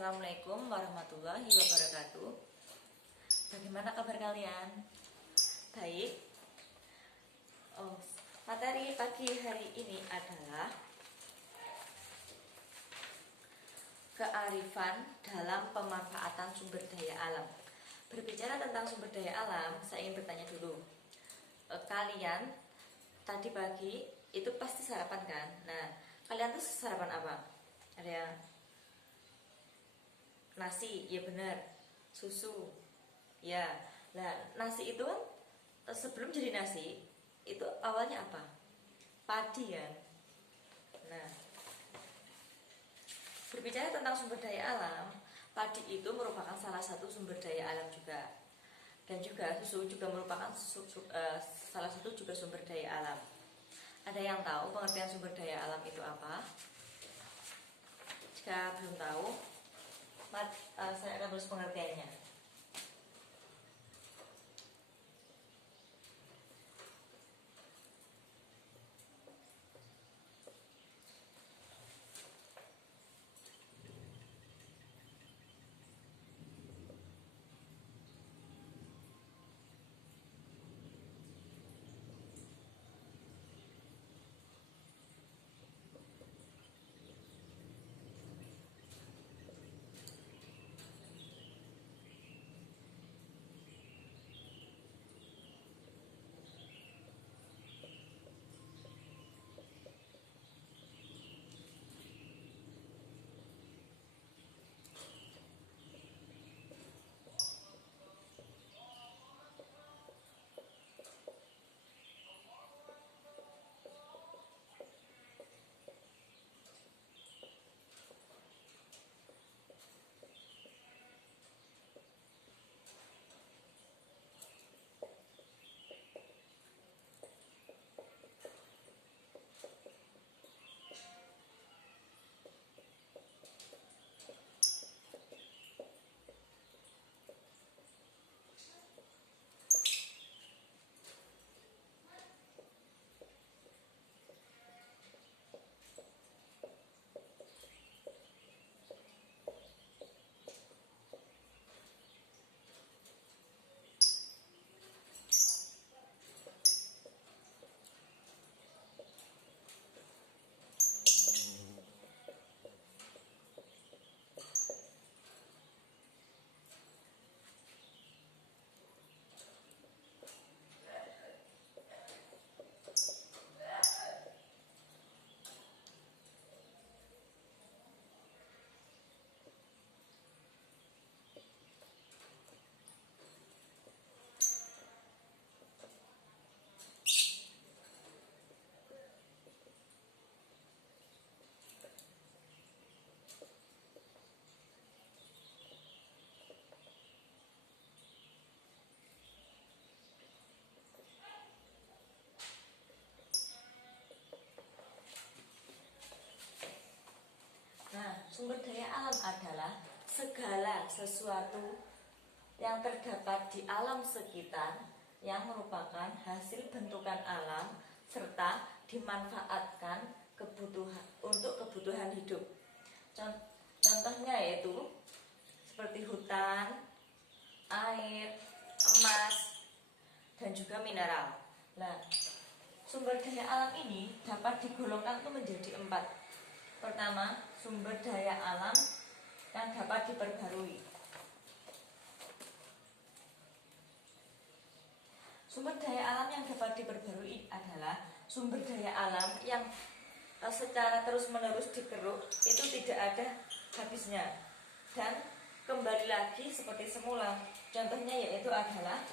Assalamualaikum warahmatullahi wabarakatuh. Bagaimana kabar kalian? Baik. Materi pagi hari ini adalah kearifan dalam pemanfaatan sumber daya alam. Berbicara tentang sumber daya alam, saya ingin bertanya dulu. Kalian tadi pagi itu pasti sarapan kan? Nah, kalian tuh sarapan apa? Ada yang nasi, ya benar. Susu, ya. Nah, nasi itu kan sebelum jadi nasi itu awalnya apa? Padi kan. Nah, berbicara tentang sumber daya alam, padi itu merupakan salah satu sumber daya alam juga. Dan juga susu juga merupakan salah satu juga sumber daya alam. Ada yang tahu pengertian sumber daya alam itu apa? Jika belum tahu, saya akan tulis pengertiannya. Nah, sumber daya alam adalah segala sesuatu yang terdapat di alam sekitar yang merupakan hasil bentukan alam serta dimanfaatkan untuk kebutuhan hidup. Contohnya yaitu seperti hutan, air, emas, dan juga mineral. Nah, sumber daya alam ini dapat digolongkan menjadi 4. Pertama, sumber daya alam yang dapat diperbarui. Sumber daya alam yang dapat diperbarui adalah sumber daya alam yang secara terus-menerus dikeruk, itu tidak ada habisnya dan kembali lagi seperti semula. Contohnya yaitu adalah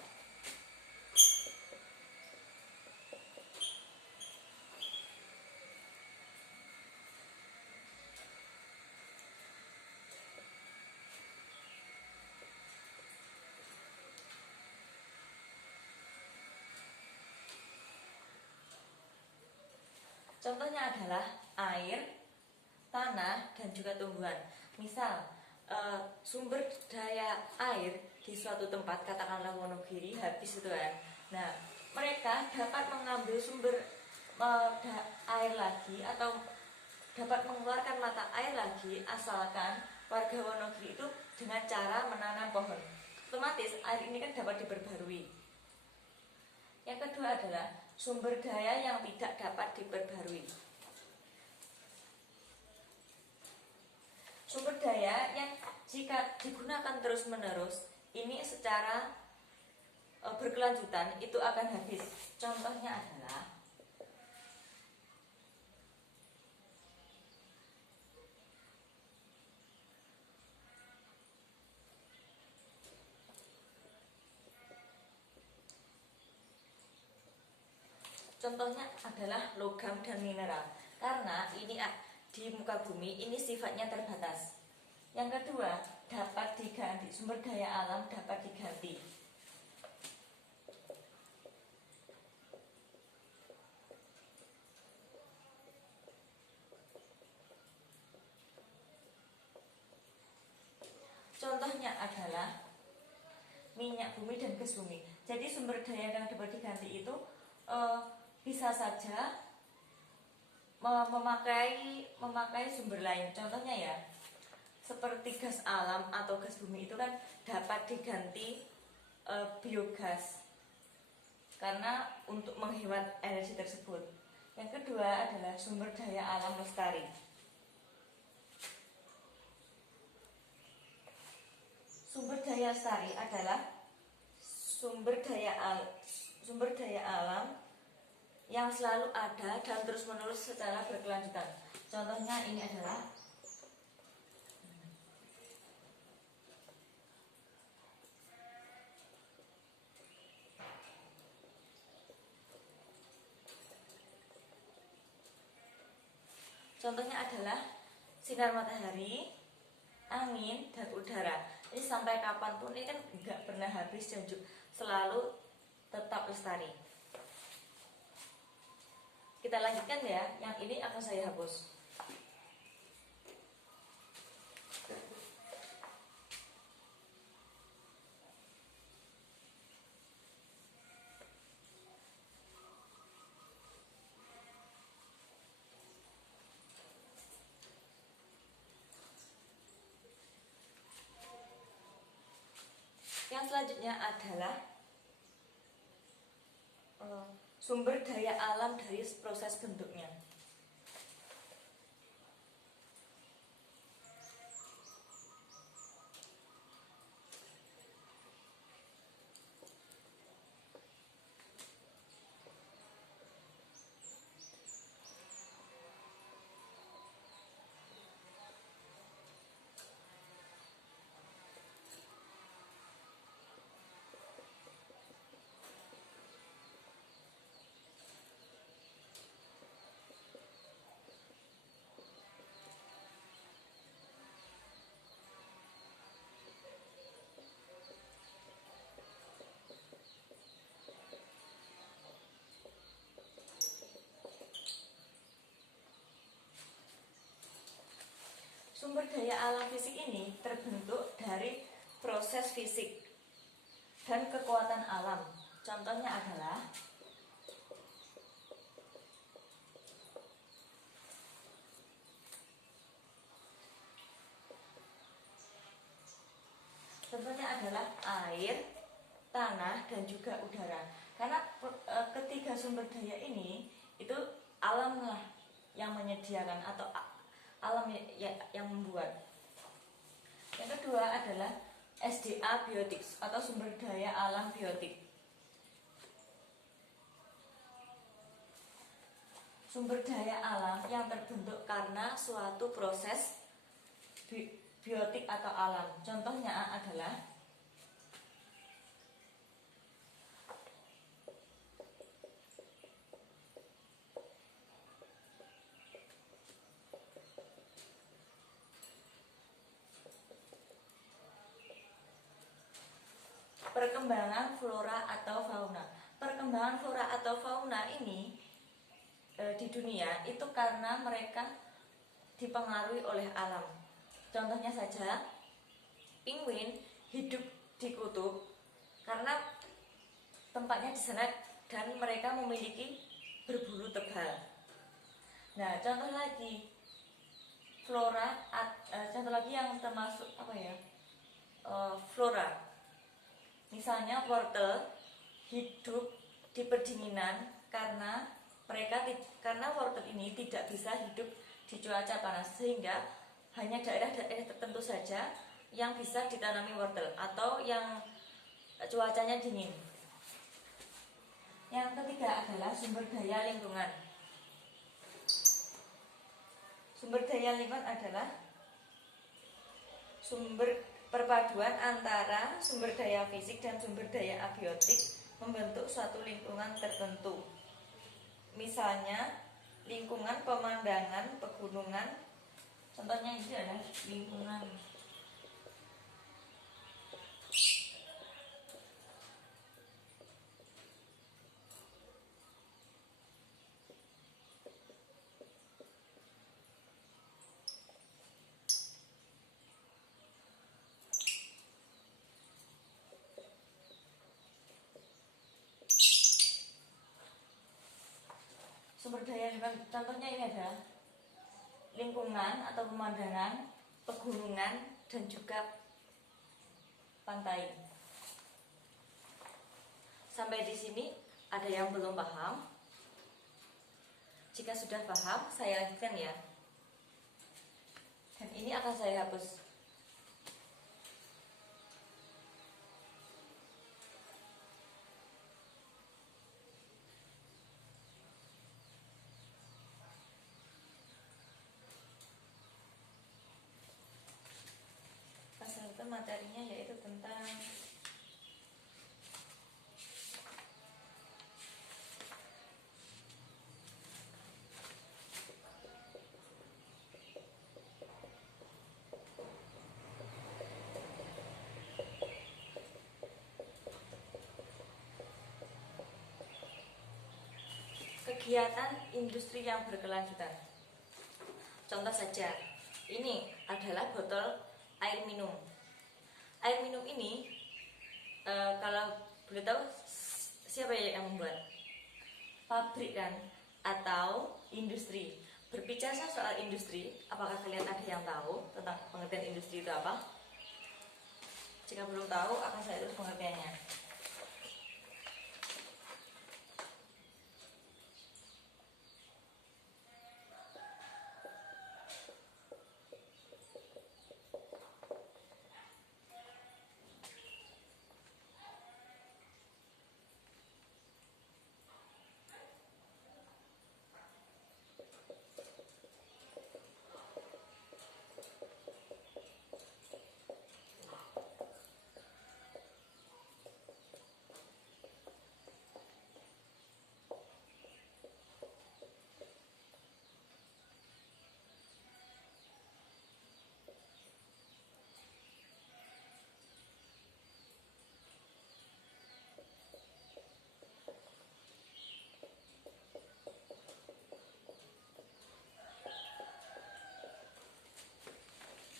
air, tanah, dan juga tumbuhan. Misal, sumber daya air di suatu tempat, katakanlah Wonogiri, habis itu kan. Nah, mereka dapat mengambil sumber air lagi atau dapat mengeluarkan mata air lagi asalkan warga Wonogiri itu dengan cara menanam pohon. Otomatis air ini kan dapat diperbarui. Yang kedua adalah sumber daya yang tidak dapat diperbarui. Sumber daya yang jika digunakan terus-menerus ini secara berkelanjutan itu akan habis. Contohnya adalah logam dan mineral. Karena ini di muka bumi ini sifatnya terbatas. Yang kedua, dapat diganti, sumber daya alam dapat diganti. Contohnya adalah minyak bumi dan gas bumi. Jadi sumber daya yang dapat diganti itu bisa saja memakai sumber lain. Contohnya ya, seperti gas alam atau gas bumi itu kan dapat diganti biogas karena untuk menghemat energi tersebut. Yang kedua adalah sumber daya alam lestari. Sumber daya lestari adalah sumber daya alam yang selalu ada dan terus-menerus secara berkelanjutan. Contohnya ini adalah sinar matahari, angin, dan udara. Ini sampai kapanpun ini kan nggak pernah habis dan selalu tetap lestari. Kita lanjutkan ya, yang ini akan saya hapus. Yang selanjutnya adalah sumber daya alam dari proses bentuknya. Sumber daya alam fisik ini terbentuk dari proses fisik dan kekuatan alam. Contohnya adalah air, tanah, dan juga udara. Karena ketiga sumber daya ini itu alam lah yang menyediakan atau alam yang membuat. Yang kedua adalah SDA biotik atau sumber daya alam biotik. Sumber daya alam yang terbentuk karena suatu proses biotik atau alam. Contohnya adalah perkembangan flora atau fauna. Perkembangan flora atau fauna ini di dunia itu karena mereka dipengaruhi oleh alam. Contohnya saja, penguin hidup di kutub karena tempatnya di sana dan mereka memiliki berbulu tebal. Nah, contoh lagi, flora, contoh lagi yang termasuk apa ya, flora. Misalnya wortel hidup di pendinginan karena wortel ini tidak bisa hidup di cuaca panas, sehingga hanya daerah-daerah tertentu saja yang bisa ditanami wortel atau yang cuacanya dingin. Yang ketiga adalah sumber daya lingkungan. Sumber daya lingkungan adalah sumber perpaduan antara sumber daya fisik dan sumber daya abiotik membentuk suatu lingkungan tertentu. Misalnya lingkungan pemandangan pegunungan, contohnya ini adalah lingkungan sumber daya lingkungan. Contohnya ini adalah lingkungan atau pemandangan pegunungan dan juga pantai. Sampai di sini ada yang belum paham? Jika sudah paham, saya lanjutkan ya. Dan ini akan saya hapus. Pasal itu materinya yaitu tentang kegiatan industri yang berkelanjutan. Contoh saja, ini adalah botol air minum. Air minum ini kalau boleh tahu siapa yang membuat? Pabrik kan, atau industri. Berbicara soal industri, apakah kalian ada yang tahu tentang pengertian industri itu apa? Jika belum tahu, akan saya terus pengertiannya.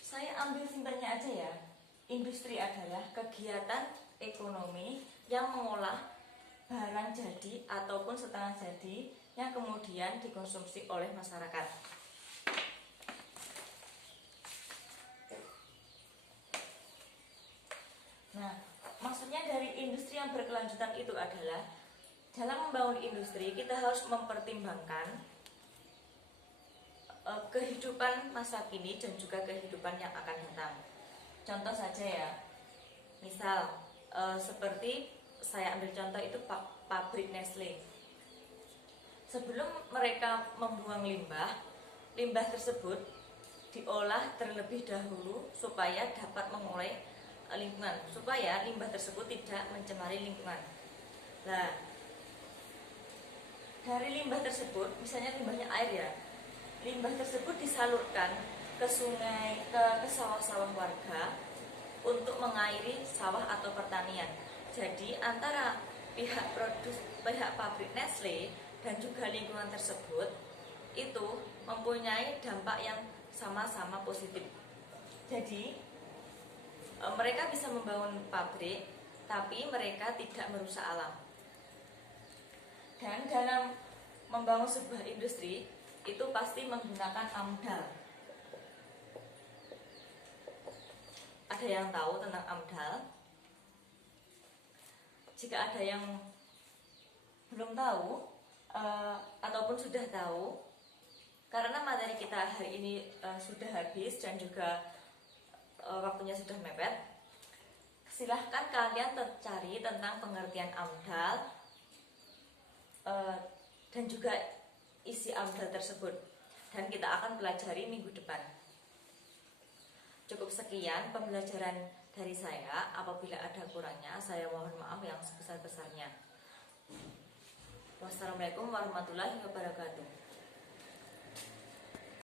Saya ambil simpelnya aja ya. Industri adalah kegiatan ekonomi yang mengolah barang jadi ataupun setengah jadi yang kemudian dikonsumsi oleh masyarakat. Nah, maksudnya dari industri yang berkelanjutan itu adalah dalam membangun industri kita harus mempertimbangkan kehidupan masa kini dan juga kehidupan yang akan datang. Contoh saja ya, misal seperti saya ambil contoh itu pabrik Nestle. Sebelum mereka membuang limbah tersebut diolah terlebih dahulu supaya dapat mengurai lingkungan, supaya limbah tersebut tidak mencemari lingkungan. Nah, dari limbah tersebut, misalnya limbahnya air ya, limbah tersebut disalurkan ke sungai, ke sawah-sawah warga untuk mengairi sawah atau pertanian. Jadi antara pihak pabrik Nestle dan juga lingkungan tersebut itu mempunyai dampak yang sama-sama positif. Jadi mereka bisa membangun pabrik, tapi mereka tidak merusak alam. Dan dalam membangun sebuah industri itu pasti menggunakan AMDAL. yang tahu tentang AMDAL? Jika ada yang belum tahu ataupun sudah tahu, karena materi kita hari ini sudah habis dan juga waktunya sudah mepet, silahkan kalian cari tentang pengertian AMDAL dan juga isi AMDAL tersebut, dan kita akan pelajari minggu depan. Cukup sekian pembelajaran dari saya. Apabila ada kurangnya, saya mohon maaf yang sebesar-besarnya. Wassalamualaikum warahmatullahi wabarakatuh.